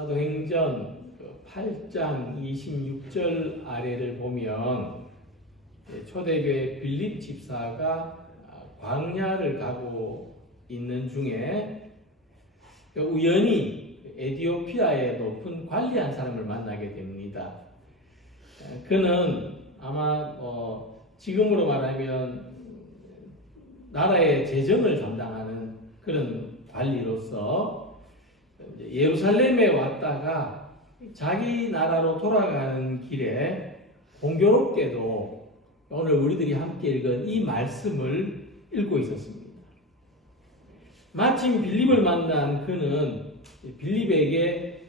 사도행전 8장 26절 아래를 보면 초대교회 빌립 집사가 광야를 가고 있는 중에 우연히 에티오피아의 높은 관리한 사람을 만나게 됩니다. 그는 아마 지금으로 말하면 나라의 재정을 담당하는 그런 관리로서 예루살렘에 왔다가 자기 나라로 돌아가는 길에 공교롭게도 오늘 우리들이 함께 읽은 이 말씀을 읽고 있었습니다. 마침 빌립을 만난 그는 빌립에게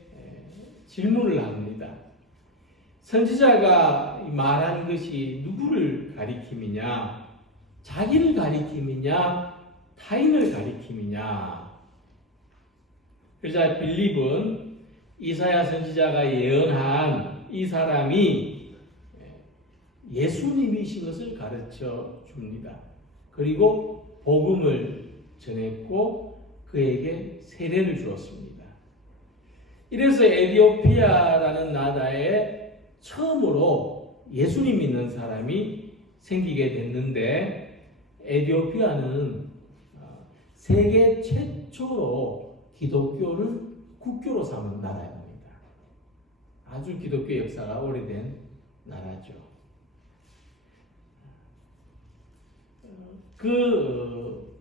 질문을 합니다. 선지자가 말한 것이 누구를 가리킴이냐? 자기를 가리킴이냐? 타인을 가리킴이냐? 그러자 빌립은 이사야 선지자가 예언한 이 사람이 예수님이신 것을 가르쳐 줍니다. 그리고 복음을 전했고 그에게 세례를 주었습니다. 이래서 에티오피아라는 나라에 처음으로 예수님 믿는 사람이 생기게 됐는데 에티오피아는 세계 최초로 기독교를 국교로 삼은 나라입니다. 아주 기독교 역사가 오래된 나라죠. 그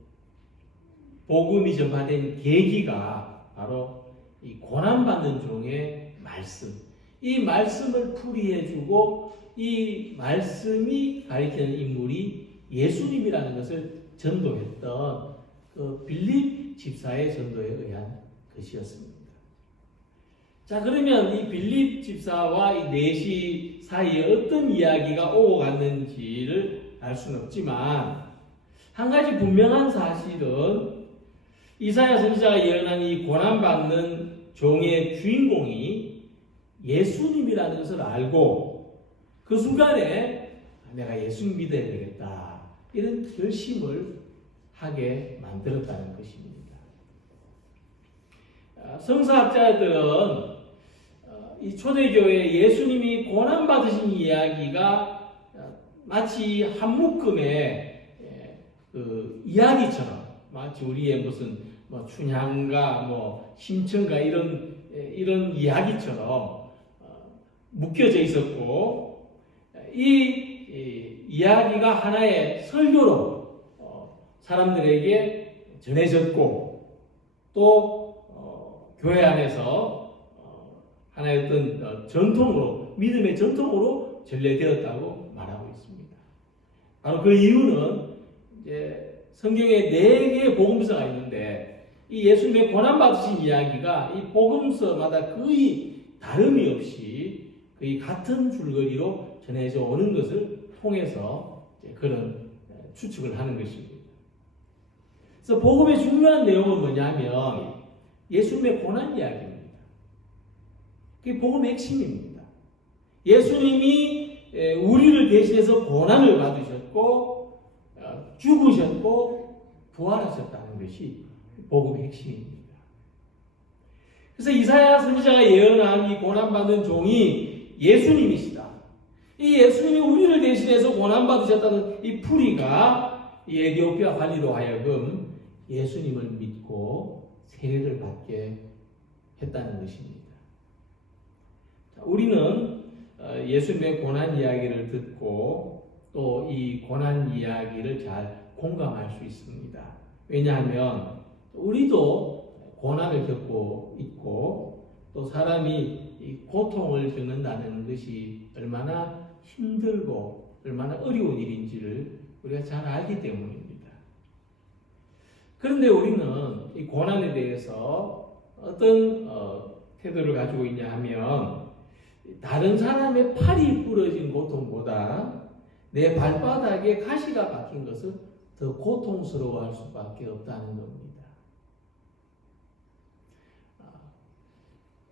복음이 전파된 계기가 바로 이 고난받는 종의 말씀. 이 말씀을 풀이해주고 이 말씀이 가리키는 인물이 예수님이라는 것을 전도했던 그 빌립 집사의 전도에 의한 것이었습니다. 자, 그러면 이 빌립 집사와 이 내시 사이에 어떤 이야기가 오고 갔는지를 알 수는 없지만 한 가지 분명한 사실은 이사야 선지자가 예언한 이 고난받는 종의 주인공이 예수님이라는 것을 알고 그 순간에 내가 예수님 믿어야 되겠다 이런 결심을 하게 만들었다는 것입니다. 성서학자들은 이 초대교회 예수님이 고난받으신 이야기가 마치 한 묶음의 그 이야기처럼 마치 우리의 무슨 춘향가 심청가 이런 이야기처럼 묶여져 있었고 이 이야기가 하나의 설교로 사람들에게 전해졌고 또 교회 안에서 하나의 어떤 전통으로 믿음의 전통으로 전래되었다고 말하고 있습니다. 바로 그 이유는 이제 성경에 4개의 복음서가 있는데 이 예수님의 고난받으신 이야기가 이 복음서마다 거의 다름이 없이 거의 같은 줄거리로 전해져 오는 것을 통해서 그런 추측을 하는 것입니다. 그래서 복음의 중요한 내용은 뭐냐면 예수님의 고난 이야기입니다. 그게 복음의 핵심입니다. 예수님이 우리를 대신해서 고난을 받으셨고 죽으셨고 부활하셨다는 것이 복음의 핵심입니다. 그래서 이사야 선지자가 예언한 이 고난받는 종이 예수님이시다. 이 예수님이 우리를 대신해서 고난받으셨다는 이 풀이가 이 에티오피아 관리로 하여금 예수님을 믿고 세례를 받게 했다는 것입니다. 우리는 예수님의 고난 이야기를 듣고 또 이 고난 이야기를 잘 공감할 수 있습니다. 왜냐하면 우리도 고난을 겪고 있고 또 사람이 이 고통을 겪는다는 것이 얼마나 힘들고 얼마나 어려운 일인지를 우리가 잘 알기 때문입니다. 그런데 우리는 이 고난에 대해서 어떤 태도를 가지고 있냐 하면 다른 사람의 팔이 부러진 고통보다 내 발바닥에 가시가 박힌 것을 더 고통스러워할 수밖에 없다는 겁니다.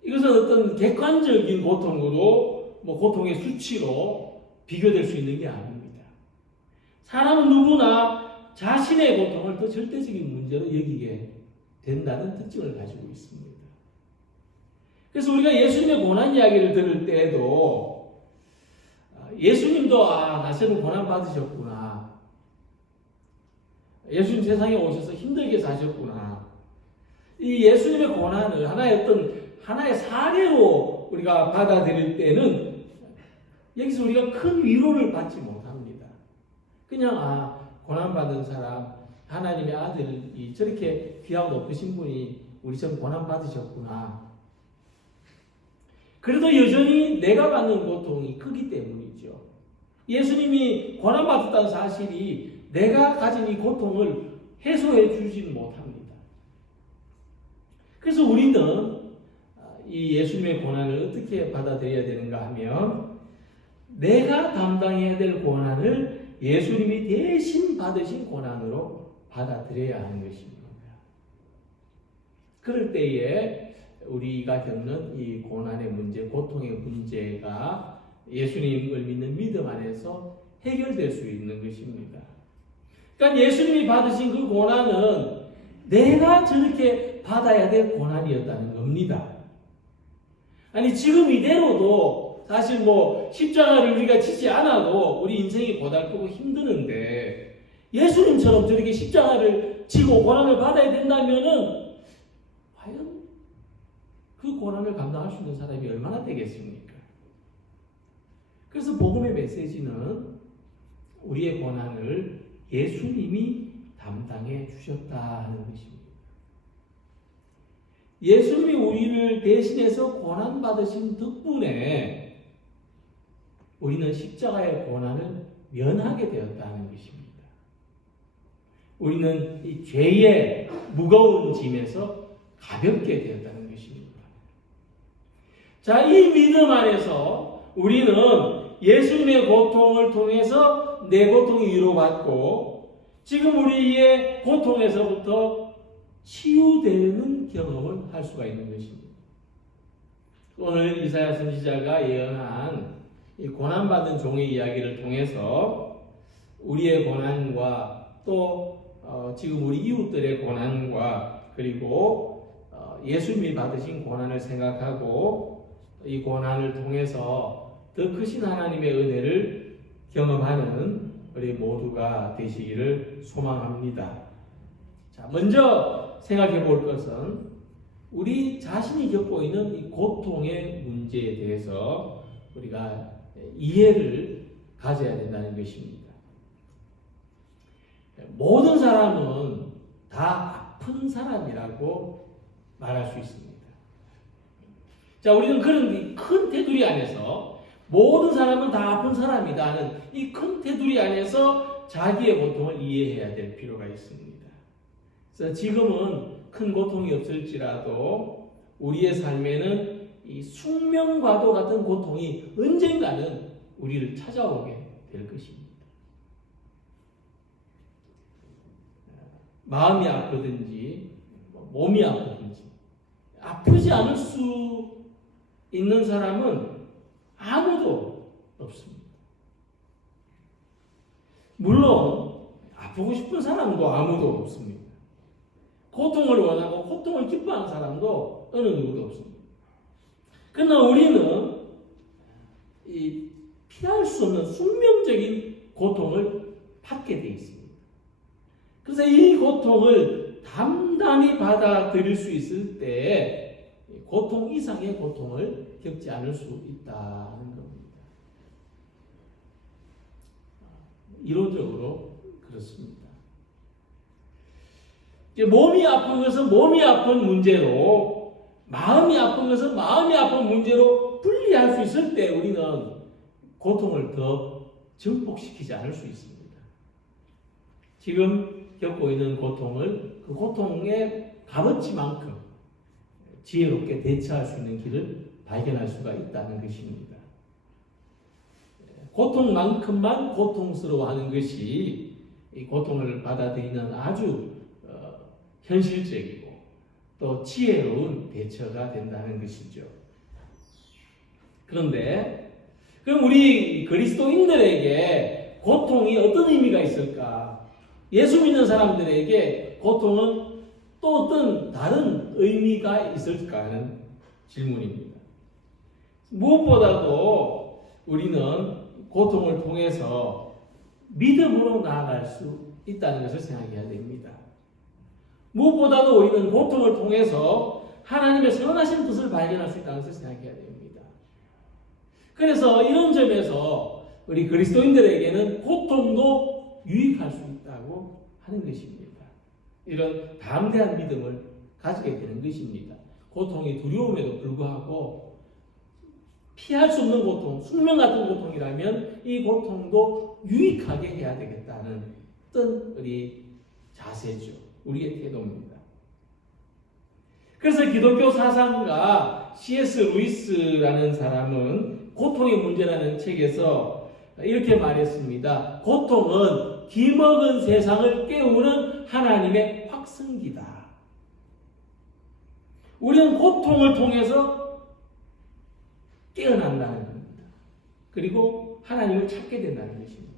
이것은 어떤 객관적인 고통으로 고통의 수치로 비교될 수 있는 게 아닙니다. 사람은 누구나 자신의 고통을 더 절대적인 문제로 여기게 된다는 특징을 가지고 있습니다. 그래서 우리가 예수님의 고난 이야기를 들을 때에도 예수님도 나처럼 고난 받으셨구나. 예수님 세상에 오셔서 힘들게 사셨구나. 이 예수님의 고난을 하나의 사례로 우리가 받아들일 때는 여기서 우리가 큰 위로를 받지 못합니다. 그냥 고난받은 사람, 하나님의 아들이 저렇게 귀하고 높으신 분이 우리처럼 고난받으셨구나. 그래도 여전히 내가 받는 고통이 크기 때문이죠. 예수님이 고난받았다는 사실이 내가 가진 이 고통을 해소해 주지는 못합니다. 그래서 우리는 이 예수님의 고난을 어떻게 받아들여야 되는가 하면 내가 담당해야 될 고난을 예수님이 대신 받으신 고난으로 받아들여야 하는 것입니다. 그럴 때에 우리가 겪는 이 고난의 문제, 고통의 문제가 예수님을 믿는 믿음 안에서 해결될 수 있는 것입니다. 그러니까 예수님이 받으신 그 고난은 내가 저렇게 받아야 될 고난이었다는 겁니다. 아니 지금 이대로도 사실 십자가를 우리가 지지 않아도 우리 인생이 고달프고 힘드는데 예수님처럼 저렇게 십자가를 지고 고난을 받아야 된다면은 과연 그 고난을 감당할 수 있는 사람이 얼마나 되겠습니까? 그래서 복음의 메시지는 우리의 고난을 예수님이 담당해 주셨다 하는 것입니다. 예수님이 우리를 대신해서 고난받으신 덕분에 우리는 십자가의 고난을 면하게 되었다는 것입니다. 우리는 이 죄의 무거운 짐에서 가볍게 되었다는 것입니다. 자, 이 믿음 안에서 우리는 예수님의 고통을 통해서 내 고통이 위로받고 지금 우리의 고통에서부터 치유되는 경험을 할 수가 있는 것입니다. 오늘 이사야 선지자가 예언한 이 고난받은 종의 이야기를 통해서 우리의 고난과 또 지금 우리 이웃들의 고난과 그리고 예수님이 받으신 고난을 생각하고 이 고난을 통해서 더 크신 하나님의 은혜를 경험하는 우리 모두가 되시기를 소망합니다. 자, 먼저 생각해 볼 것은 우리 자신이 겪고 있는 이 고통의 문제에 대해서 우리가 이해를 가져야 된다는 것입니다. 모든 사람은 다 아픈 사람이라고 말할 수 있습니다. 자, 우리는 그런 큰 테두리 안에서 모든 사람은 다 아픈 사람이다 하는 이 큰 테두리 안에서 자기의 고통을 이해해야 될 필요가 있습니다. 그래서 지금은 큰 고통이 없을지라도 우리의 삶에는 이 숙명과도 같은 고통이 언젠가는 우리를 찾아오게 될 것입니다. 마음이 아프든지 몸이 아프든지 아프지 않을 수 있는 사람은 아무도 없습니다. 물론 아프고 싶은 사람도 아무도 없습니다. 고통을 원하고 고통을 기뻐하는 사람도 어느 누구도 없습니다. 그러나 우리는 이 피할 수 없는 숙명적인 고통을 받게 되어 있습니다. 그래서 이 고통을 담담히 받아들일 수 있을 때 고통 이상의 고통을 겪지 않을 수 있다는 겁니다. 이론적으로 그렇습니다. 몸이 아픈 것은 몸이 아픈 문제로, 마음이 아픈 것은 마음이 아픈 문제로 분리할 수 있을 때 우리는 고통을 더 증폭시키지 않을 수 있습니다. 지금 겪고 있는 고통을 그 고통의 값어치만큼 지혜롭게 대처할 수 있는 길을 발견할 수가 있다는 것입니다. 고통만큼만 고통스러워하는 것이 이 고통을 받아들이는 아주 현실적이고 또 지혜로운 대처가 된다는 것이죠. 그런데 그럼 우리 그리스도인들에게 고통이 어떤 의미가 있을까? 예수 믿는 사람들에게 고통은 또 어떤 다른 의미가 있을까는 질문입니다. 무엇보다도 우리는 고통을 통해서 믿음으로 나아갈 수 있다는 것을 생각해야 됩니다. 무엇보다도 우리는 고통을 통해서 하나님의 선하신 뜻을 발견할 수 있다는 것을 생각해야 됩니다. 그래서 이런 점에서 우리 그리스도인들에게는 고통도 유익할 수 있다고 하는 것입니다. 이런 담대한 믿음을 가지게 되는 것입니다. 고통이 두려움에도 불구하고 피할 수 없는 고통, 숙명 같은 고통이라면 이 고통도 유익하게 해야 되겠다는 어떤 우리 자세죠. 우리의 태도입니다. 그래서 기독교 사상가 C.S. 루이스라는 사람은 고통의 문제라는 책에서 이렇게 말했습니다. 고통은 기먹은 세상을 깨우는 하나님의 확성기다. 우리는 고통을 통해서 깨어난다는 겁니다. 그리고 하나님을 찾게 된다는 것입니다.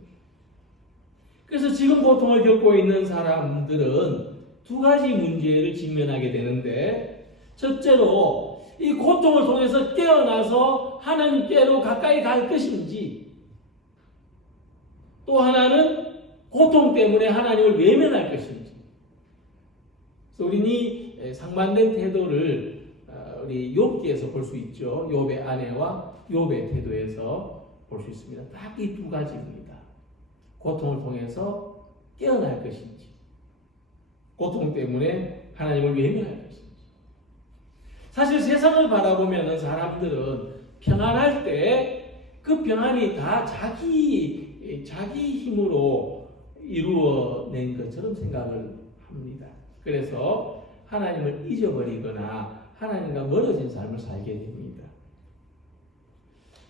그래서 지금 고통을 겪고 있는 사람들은 두 가지 문제를 직면하게 되는데, 첫째로 이 고통을 통해서 깨어나서 하나님께로 가까이 갈 것인지, 또 하나는 고통 때문에 하나님을 외면할 것인지. 그래서 우리는 이 상반된 태도를 우리 욥기에서 볼 수 있죠. 욥의 아내와 욥의 태도에서 볼 수 있습니다. 딱 이 두 가지입니다. 고통을 통해서 깨어날 것인지, 고통 때문에 하나님을 외면할 것인지. 사실 세상을 바라보면 사람들은 평안할 때 그 평안이 다 자기 힘으로 이루어낸 것처럼 생각을 합니다. 그래서 하나님을 잊어버리거나 하나님과 멀어진 삶을 살게 됩니다.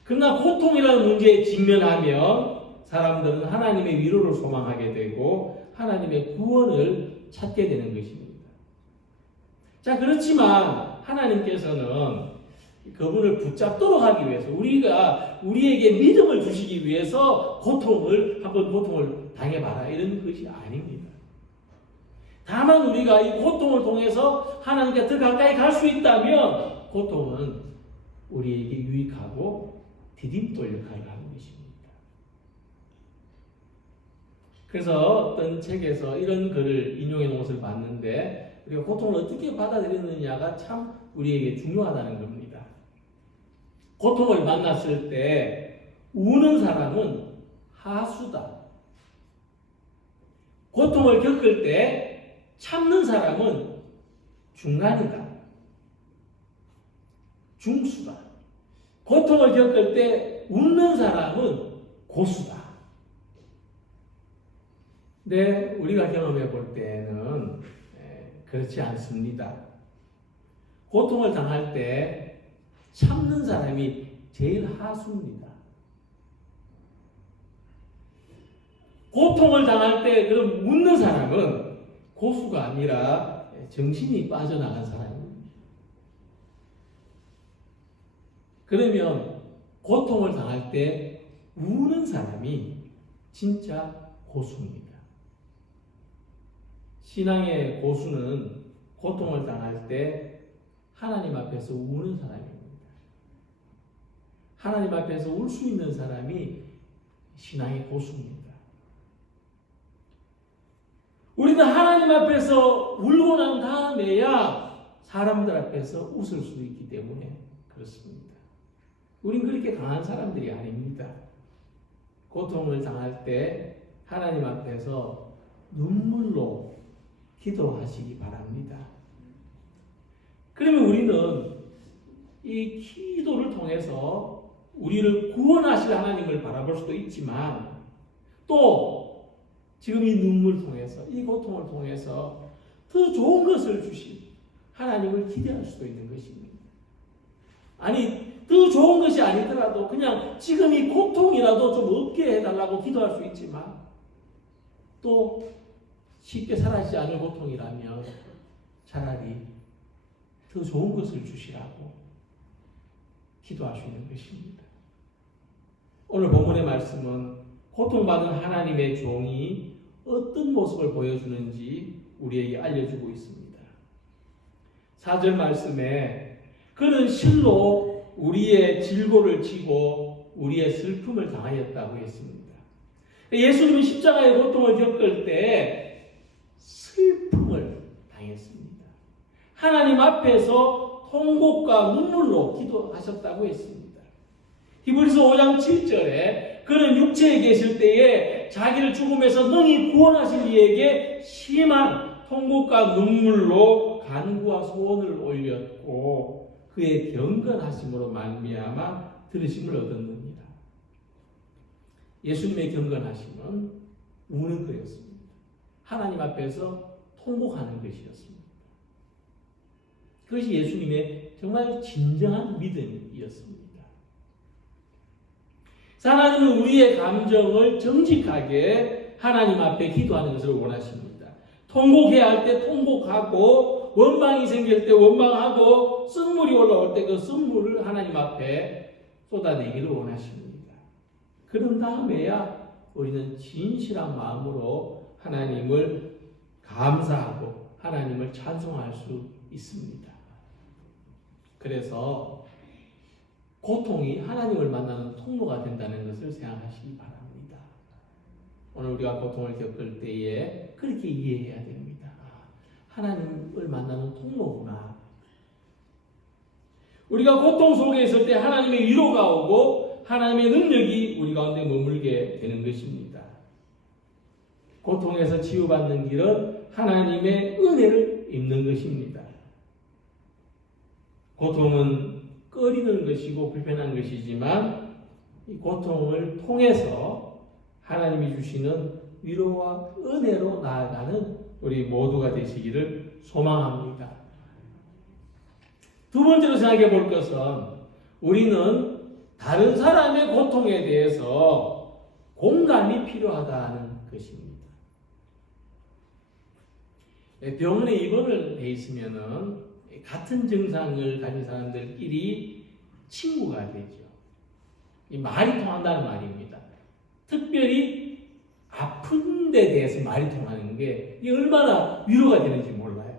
그러나 고통이라는 문제에 직면하면 사람들은 하나님의 위로를 소망하게 되고 하나님의 구원을 찾게 되는 것입니다. 자, 그렇지만 하나님께서는 그분을 붙잡도록 하기 위해서, 우리에게 믿음을 주시기 위해서 한번 고통을 당해봐라, 이런 것이 아닙니다. 다만 우리가 이 고통을 통해서 하나님께 더 가까이 갈 수 있다면 고통은 우리에게 유익하고 디딤돌 역할을 하는 것입니다. 그래서 어떤 책에서 이런 글을 인용해 놓은 것을 봤는데, 우리가 고통을 어떻게 받아들이느냐가 참 우리에게 중요하다는 겁니다. 고통을 만났을 때 우는 사람은 하수다. 고통을 겪을 때 참는 사람은 중간이다. 중수다. 고통을 겪을 때 웃는 사람은 고수다. 근데 우리가 경험해 볼 때는 그렇지 않습니다. 고통을 당할 때 참는 사람이 제일 하수입니다. 고통을 당할 때 그럼 웃는 사람은 고수가 아니라 정신이 빠져나간 사람입니다. 그러면 고통을 당할 때 우는 사람이 진짜 고수입니다. 신앙의 고수는 고통을 당할 때 하나님 앞에서 우는 사람입니다. 하나님 앞에서 울 수 있는 사람이 신앙의 고수입니다. 우리는 하나님 앞에서 울고 난 다음에야 사람들 앞에서 웃을 수 있기 때문에 그렇습니다. 우린 그렇게 강한 사람들이 아닙니다. 고통을 당할 때 하나님 앞에서 눈물로 기도하시기 바랍니다. 그러면 우리는 이 기도를 통해서 우리를 구원하실 하나님을 바라볼 수도 있지만, 또 지금 이 눈물을 통해서, 이 고통을 통해서 더 좋은 것을 주신 하나님을 기대할 수도 있는 것입니다. 아니, 더 좋은 것이 아니더라도 그냥 지금 이 고통이라도 좀 없게 해달라고 기도할 수 있지만, 또 쉽게 사라지지 않을 고통이라면 차라리 더 좋은 것을 주시라고 기도할 수 있는 것입니다. 오늘 본문의 말씀은 고통받은 하나님의 종이 어떤 모습을 보여주는지 우리에게 알려주고 있습니다. 4절 말씀에 그는 실로 우리의 질고를 지고 우리의 슬픔을 당하였다고 했습니다. 예수님은 십자가의 고통을 겪을 때 슬픔을 당했습니다. 하나님 앞에서 통곡과 눈물로 기도하셨다고 했습니다. 히브리서 5장 7절에 그는 육체에 계실 때에 자기를 죽음에서 능히 구원하실 이에게 심한 통곡과 눈물로 간구와 소원을 올렸고 그의 경건하심으로 말미암아 들으심을 얻었느니라. 예수님의 경건하심은 우는 거였습니다. 하나님 앞에서 통곡하는 것이었습니다. 그것이 예수님의 정말 진정한 믿음이었습니다. 하나님은 우리의 감정을 정직하게 하나님 앞에 기도하는 것을 원하십니다. 통곡해야 할 때 통곡하고 원망이 생길 때 원망하고 쓴물이 올라올 때 그 쓴물을 하나님 앞에 쏟아내기를 원하십니다. 그런 다음에야 우리는 진실한 마음으로 하나님을 감사하고 하나님을 찬송할 수 있습니다. 그래서 고통이 하나님을 만나는 통로가 된다는 것을 생각하시기 바랍니다. 오늘 우리가 고통을 겪을 때에 그렇게 이해해야 됩니다. 하나님을 만나는 통로구나. 우리가 고통 속에 있을 때 하나님의 위로가 오고 하나님의 능력이 우리 가운데 머물게 되는 것입니다. 고통에서 치유받는 길은 하나님의 은혜를 입는 것입니다. 고통은 꺼리는 것이고 불편한 것이지만 이 고통을 통해서 하나님이 주시는 위로와 은혜로 나아가는 우리 모두가 되시기를 소망합니다. 두 번째로 생각해 볼 것은 우리는 다른 사람의 고통에 대해서 공감이 필요하다는 것입니다. 병원에 입원을 해 있으면은 같은 증상을 가진 사람들끼리 친구가 되죠. 이 말이 통한다는 말입니다. 특별히 아픈 데 대해서 말이 통하는 게 이게 얼마나 위로가 되는지 몰라요.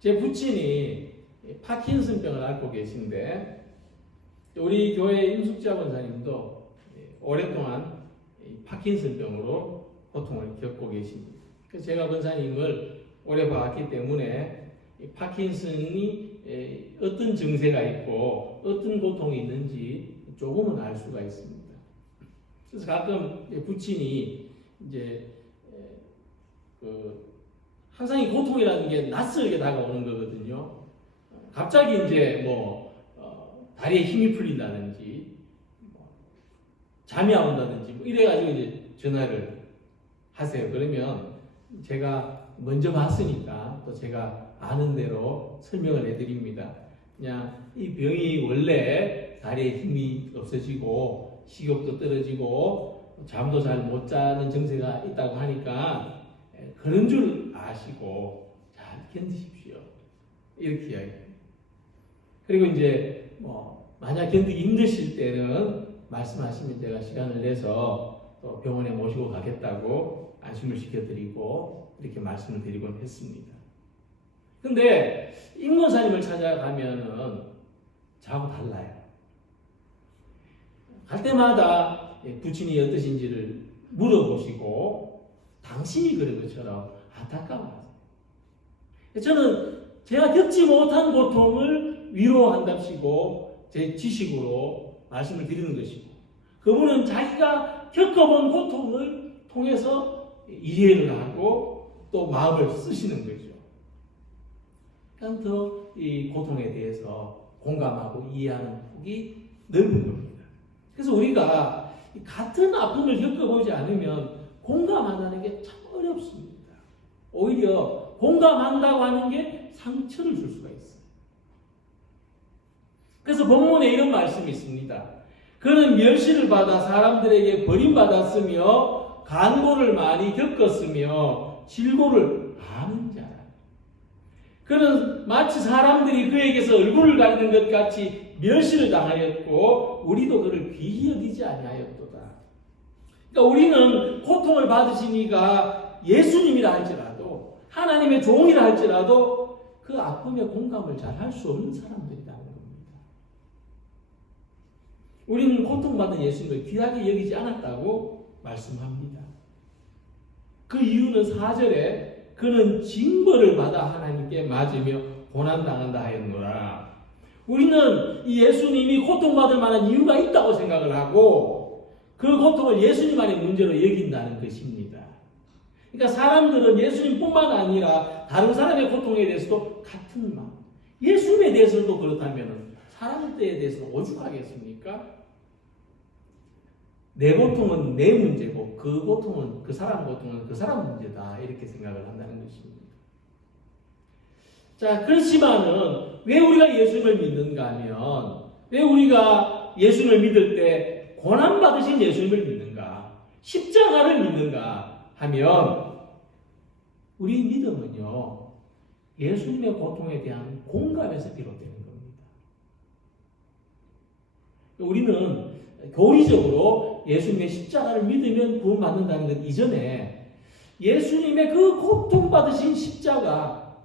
제 부친이 파킨슨병을 앓고 계신데 우리 교회 임숙자 권사님도 오랫동안 파킨슨병으로 고통을 겪고 계십니다. 그래서 제가 권사님을 오래 봐왔기 때문에 파킨슨이 어떤 증세가 있고 어떤 고통이 있는지 조금은 알 수가 있습니다. 그래서 가끔 부친이 이제 항상 이 고통이라는 게 낯설게 다가오는 거거든요. 갑자기 이제 다리에 힘이 풀린다든지 잠이 안 온다든지 이래가지고 이제 전화를 하세요. 그러면 제가 먼저 봤으니까 또 제가 아는 대로 설명을 해드립니다. 그냥 이 병이 원래 다리에 힘이 없어지고 식욕도 떨어지고 잠도 잘 못 자는 증세가 있다고 하니까 그런 줄 아시고 잘 견디십시오. 이렇게 이야기해요. 그리고 이제 만약 견디기 힘드실 때는 말씀하시면 제가 시간을 내서 또 병원에 모시고 가겠다고 안심을 시켜드리고 이렇게 말씀을 드리곤 했습니다. 근데 임권사님을 찾아가면은 저하고 달라요. 갈 때마다 부친이 어떠신지를 물어보시고 당신이 그런 것처럼 안타까워하세요. 저는 제가 겪지 못한 고통을 위로한답시고 제 지식으로 말씀을 드리는 것이고 그분은 자기가 겪어본 고통을 통해서 이해를 하고 또 마음을 쓰시는 거죠. 그러니까 더 이 고통에 대해서 공감하고 이해하는 폭이 넓은 겁니다. 그래서 우리가 같은 아픔을 겪어보지 않으면 공감한다는 게 참 어렵습니다. 오히려 공감한다고 하는 게 상처를 줄 수가 있어요. 그래서 본문에 이런 말씀이 있습니다. 그는 멸시를 받아 사람들에게 버림받았으며 간고를 많이 겪었으며 질고를 아는 자라. 그는 마치 사람들이 그에게서 얼굴을 가리는 것 같이 멸시를 당하였고 우리도 그를 귀히 여기지 아니하였도다. 그러니까 우리는 고통을 받으신 이가 예수님이라 할지라도 하나님의 종이라 할지라도 그 아픔에 공감을 잘 할 수 없는 사람들이라는 겁니다. 우리는 고통받은 예수님을 귀하게 여기지 않았다고 말씀합니다. 그 이유는 4절에 그는 징벌을 받아 하나님께 맞으며 고난당한다 하였노라. 우리는 이 예수님이 고통받을 만한 이유가 있다고 생각을 하고 그 고통을 예수님만의 문제로 여긴다는 것입니다. 그러니까 사람들은 예수님뿐만 아니라 다른 사람의 고통에 대해서도 같은 마음. 예수님에 대해서도 그렇다면 사람에 대해서는 오죽하겠습니까? 내 고통은 내 문제고 그 고통은 그 사람 고통은 그 사람 문제다 이렇게 생각을 한다는 것입니다. 자, 그렇지만은 왜 우리가 예수님을 믿는가 하면 왜 우리가 예수님을 믿을 때 고난받으신 예수님을 믿는가 십자가를 믿는가 하면 우리 믿음은요 예수님의 고통에 대한 공감에서 비롯되는 겁니다. 우리는 교리적으로 예수님의 십자가를 믿으면 구원받는다는 것 이전에 예수님의 그 고통받으신 십자가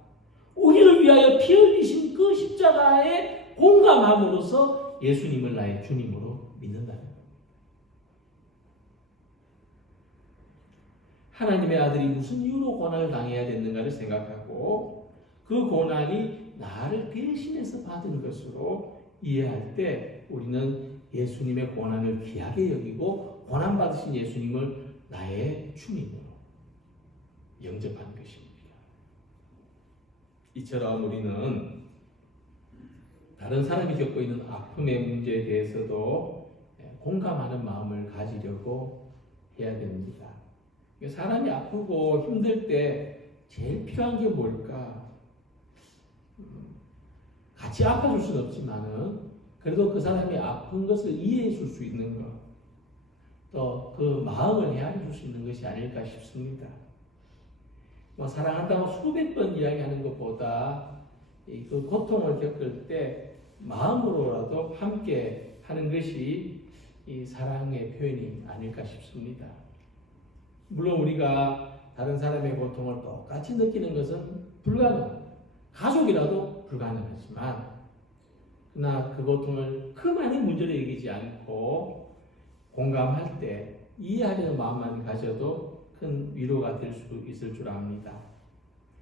우리를 위하여 피 흘리신 그 십자가에 공감함으로써 예수님을 나의 주님으로 믿는다는 겁니다. 하나님의 아들이 무슨 이유로 고난을 당해야 됐는가를 생각하고 그 고난이 나를 대신해서 받은 것으로 이해할 때 우리는 예수님의 고난을 귀하게 여기고 고난받으신 예수님을 나의 주님으로 영접하는 것입니다. 이처럼 우리는 다른 사람이 겪고 있는 아픔의 문제에 대해서도 공감하는 마음을 가지려고 해야 됩니다. 사람이 아프고 힘들 때 제일 필요한 게 뭘까? 같이 아파줄 수는 없지만은 그래도 그 사람이 아픈 것을 이해해 줄 수 있는 것, 또 그 마음을 헤아려 줄 수 있는 것이 아닐까 싶습니다. 사랑한다고 수백 번 이야기하는 것보다 그 고통을 겪을 때 마음으로라도 함께 하는 것이 이 사랑의 표현이 아닐까 싶습니다. 물론 우리가 다른 사람의 고통을 똑같이 느끼는 것은 불가능합니다. 가족이라도 불가능하지만 그러나 그 고통을 그만의 문제로 여기지 않고 공감할 때 이해하려는 마음만 가져도 큰 위로가 될 수 있을 줄 압니다.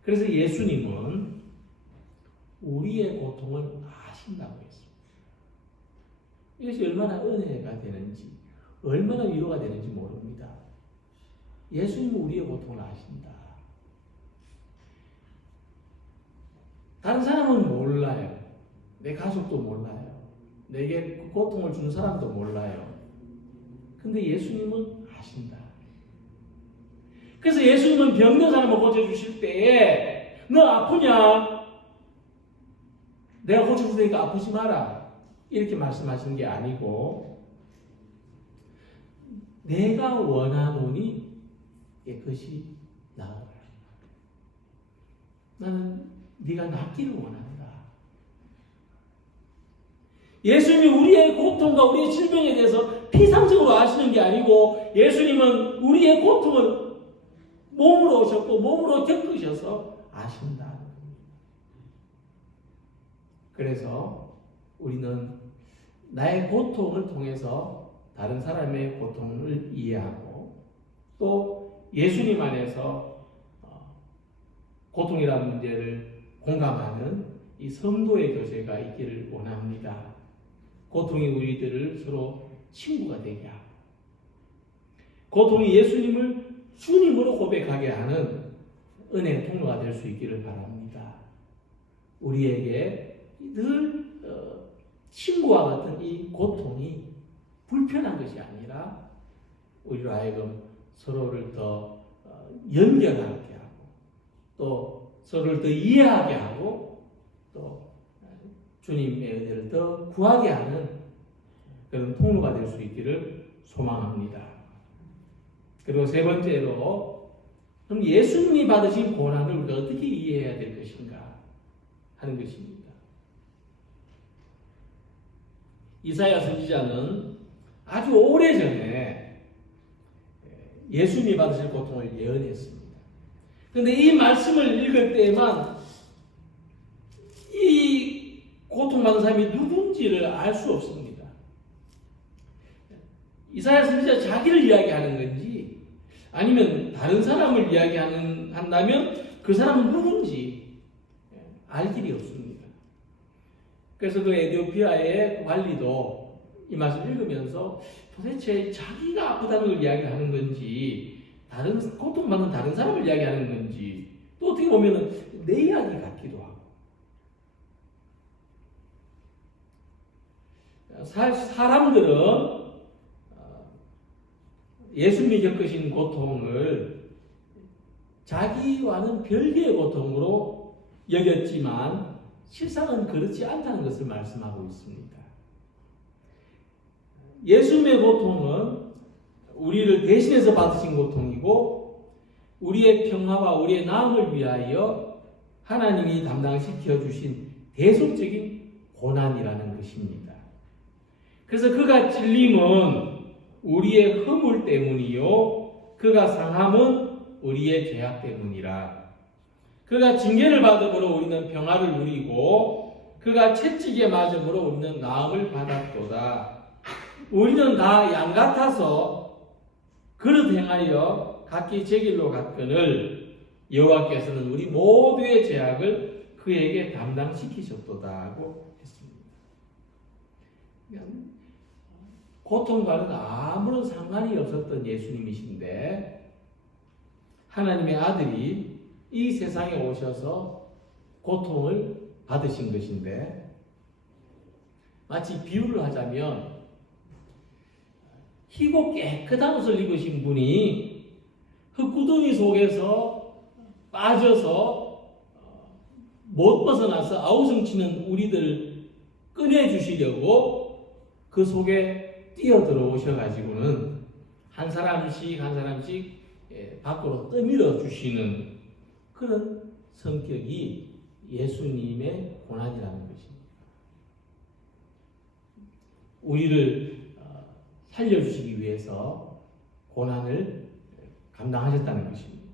그래서 예수님은 우리의 고통을 아신다고 했습니다. 이것이 얼마나 은혜가 되는지 얼마나 위로가 되는지 모릅니다. 예수님은 우리의 고통을 아신다. 다른 사람은 몰라요. 내 가족도 몰라요. 내게 그 고통을 준 사람도 몰라요. 근데 예수님은 아신다. 그래서 예수님은 병든 사람을 고쳐주실 때에 너 아프냐? 내가 고쳐줄 테니까 아프지 마라. 이렇게 말씀하시는 게 아니고 내가 원하노니 그것이 나아라. 나는 네가 낫기를 원한다. 예수님이 우리의 고통과 우리의 질병에 대해서 피상적으로 아시는 게 아니고 예수님은 우리의 고통을 몸으로 오셨고 몸으로 겪으셔서 아신다. 그래서 우리는 나의 고통을 통해서 다른 사람의 고통을 이해하고 또 예수님 안에서 고통이라는 문제를 공감하는 이 성도의 교제가 있기를 원합니다. 고통이 우리들을 서로 친구가 되게 하고 고통이 예수님을 주님으로 고백하게 하는 은혜의 통로가 될 수 있기를 바랍니다. 우리에게 늘 친구와 같은 이 고통이 불편한 것이 아니라 우리로 하여금 서로를 더 연결하게 하고 또 서로를 더 이해하게 하고 또 주님의 은혜를 더 구하게 하는 그런 통로가 될 수 있기를 소망합니다. 그리고 세 번째로 그럼 예수님이 받으신 고난을 우리가 어떻게 이해해야 될 것인가 하는 것입니다. 이사야 선지자는 아주 오래전에 예수님이 받으실 고통을 예언했습니다. 그런데 이 말씀을 읽을 때에만 고통받는 사람이 누군지를 알 수 없습니다. 이사야 선지자 자기를 이야기하는 건지 아니면 다른 사람을 한다면 그 사람은 누군지 알 길이 없습니다. 그래서 그 에티오피아의 관리도 이 말씀을 읽으면서 도대체 자기가 아프다는 걸 이야기하는 건지 고통받는 다른 사람을 이야기하는 건지 또 어떻게 보면 내 이야기 같기도 하고 사람들은 예수님이 겪으신 고통을 자기와는 별개의 고통으로 여겼지만 실상은 그렇지 않다는 것을 말씀하고 있습니다. 예수님의 고통은 우리를 대신해서 받으신 고통이고 우리의 평화와 우리의 나음을 위하여 하나님이 담당시켜 주신 대속적인 고난이라는 것입니다. 그래서 그가 찔림은 우리의 허물 때문이요 그가 상함은 우리의 죄악 때문이라. 그가 징계를 받음으로 우리는 평화를 누리고 그가 채찍에 맞음으로 우리는 나음을 받았도다. 우리는 다 양 같아서 그릇 행하여 각기 제 길로 갔거늘 여호와께서는 우리 모두의 죄악을 그에게 담당시키셨도다 하고 했습니다. 고통과는 아무런 상관이 없었던 예수님이신데 하나님의 아들이 이 세상에 오셔서 고통을 받으신 것인데 마치 비유를 하자면 희고 깨끗한 옷을 입으신 분이 흙구덩이 속에서 빠져서 못 벗어나서 아우성치는 우리들 꺼내주시려고 그 속에 뛰어들어오셔가지고는 한 사람씩 밖으로 떠밀어 주시는 그런 성격이 예수님의 고난이라는 것입니다. 우리를 살려주시기 위해서 고난을 감당하셨다는 것입니다.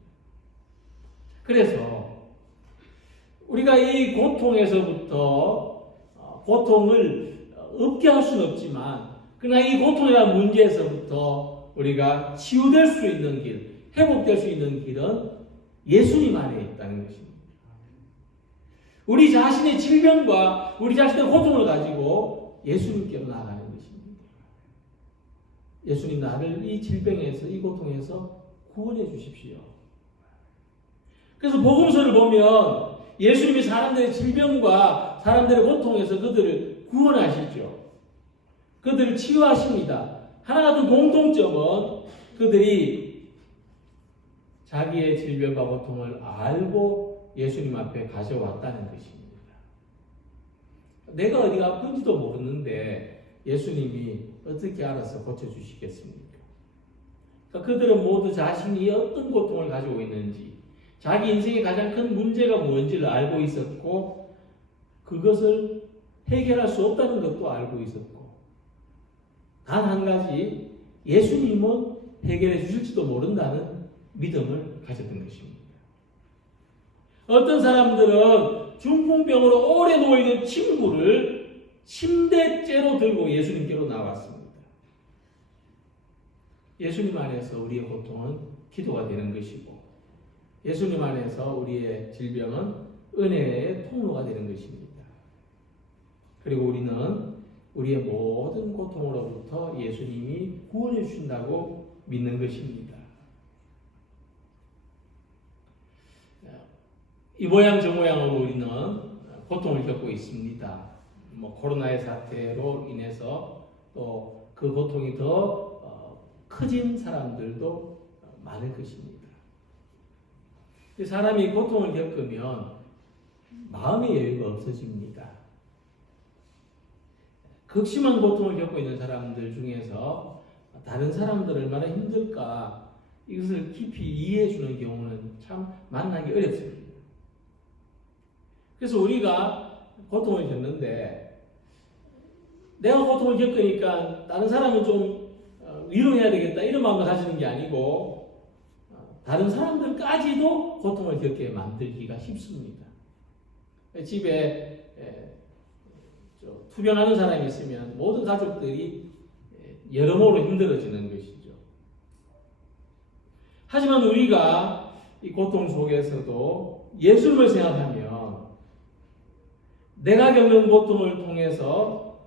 그래서 우리가 이 고통에서부터 고통을 없게 할 수는 없지만 그러나 이 고통이라는 문제에서부터 우리가 치유될 수 있는 길, 회복될 수 있는 길은 예수님 안에 있다는 것입니다. 우리 자신의 질병과 우리 자신의 고통을 가지고 예수님께로 나아가는 것입니다. 예수님 나를 이 질병에서 이 고통에서 구원해 주십시오. 그래서 복음서를 보면 예수님이 사람들의 질병과 사람들의 고통에서 그들을 구원하시죠. 그들을 치유하십니다. 하나 같은 공통점은 그들이 자기의 질병과 고통을 알고 예수님 앞에 가져왔다는 것입니다. 내가 어디가 아픈지도 모르는데 예수님이 어떻게 알아서 고쳐주시겠습니까? 그러니까 그들은 모두 자신이 어떤 고통을 가지고 있는지 자기 인생의 가장 큰 문제가 뭔지를 알고 있었고 그것을 해결할 수 없다는 것도 알고 있었고 단 한 가지 예수님은 해결해 주실지도 모른다는 믿음을 가졌던 것입니다. 어떤 사람들은 중풍병으로 오래 누워있는 친구를 침대째로 들고 예수님께로 나왔습니다. 예수님 안에서 우리의 고통은 기도가 되는 것이고 예수님 안에서 우리의 질병은 은혜의 통로가 되는 것입니다. 그리고 우리는 우리의 모든 고통으로부터 예수님이 구원해 주신다고 믿는 것입니다. 이 모양 저 모양으로 우리는 고통을 겪고 있습니다. 코로나의 사태로 인해서 또 그 고통이 더 커진 사람들도 많을 것입니다. 사람이 고통을 겪으면 마음의 여유가 없어집니다. 극심한 고통을 겪고 있는 사람들 중에서 다른 사람들 얼마나 힘들까 이것을 깊이 이해해 주는 경우는 참 만나기 어렵습니다. 그래서 우리가 고통을 겪는데 내가 고통을 겪으니까 다른 사람은 좀 위로해야 되겠다 이런 마음을 가지는 게 아니고 다른 사람들까지도 고통을 겪게 만들기가 쉽습니다. 집에 투병하는 사람이 있으면 모든 가족들이 여러모로 힘들어지는 것이죠. 하지만 우리가 이 고통 속에서도 예수님을 생각하면 내가 겪는 고통을 통해서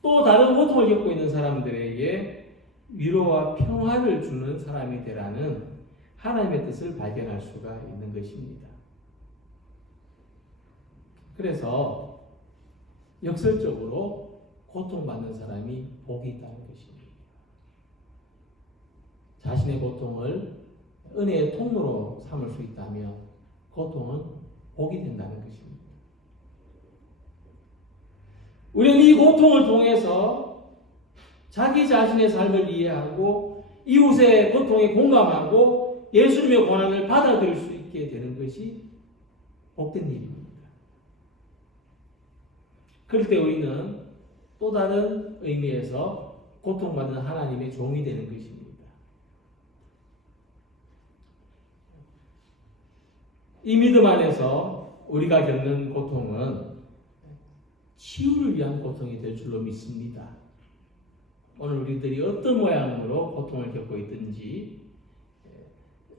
또 다른 고통을 겪고 있는 사람들에게 위로와 평화를 주는 사람이 되라는 하나님의 뜻을 발견할 수가 있는 것입니다. 그래서 역설적으로 고통받는 사람이 복이 있다는 것입니다. 자신의 고통을 은혜의 통로로 삼을 수 있다면 고통은 복이 된다는 것입니다. 우리는 이 고통을 통해서 자기 자신의 삶을 이해하고 이웃의 고통에 공감하고 예수님의 고난을 받아들일 수 있게 되는 것이 복된 일입니다. 그럴 때 우리는 또 다른 의미에서 고통받는 하나님의 종이 되는 것입니다. 이 믿음 안에서 우리가 겪는 고통은 치유를 위한 고통이 될 줄로 믿습니다. 오늘 우리들이 어떤 모양으로 고통을 겪고 있든지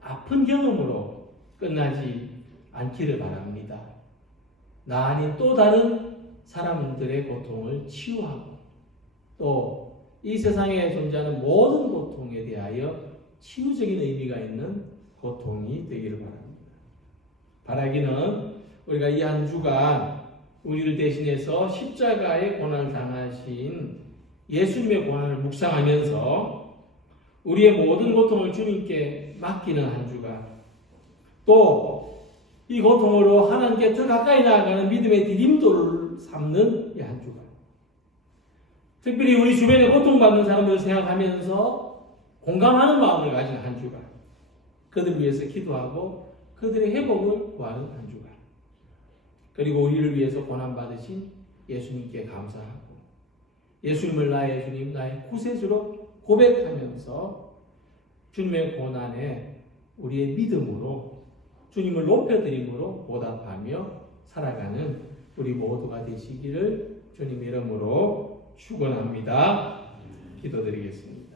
아픈 경험으로 끝나지 않기를 바랍니다. 나 아닌 또 다른 사람들의 고통을 치유하고 또 이 세상에 존재하는 모든 고통에 대하여 치유적인 의미가 있는 고통이 되기를 바랍니다. 바라기는 우리가 이 한 주간 우리를 대신해서 십자가의 고난을 당하신 예수님의 고난을 묵상하면서 우리의 모든 고통을 주님께 맡기는 한 주간, 또 이 고통으로 하나님께 더 가까이 나아가는 믿음의 디딤돌을 삼는 이 한 주간, 특별히 우리 주변에 고통받는 사람들을 생각하면서 공감하는 마음을 가진 한 주간, 그들을 위해서 기도하고 그들의 회복을 구하는 한 주간, 그리고 우리를 위해서 고난받으신 예수님께 감사하고 예수님을 나의 주님, 나의 구세주로 고백하면서 주님의 고난에 우리의 믿음으로 주님을 높여드림으로 보답하며 살아가는 우리 모두가 되시기를 주님 이름으로 축원합니다. 기도드리겠습니다.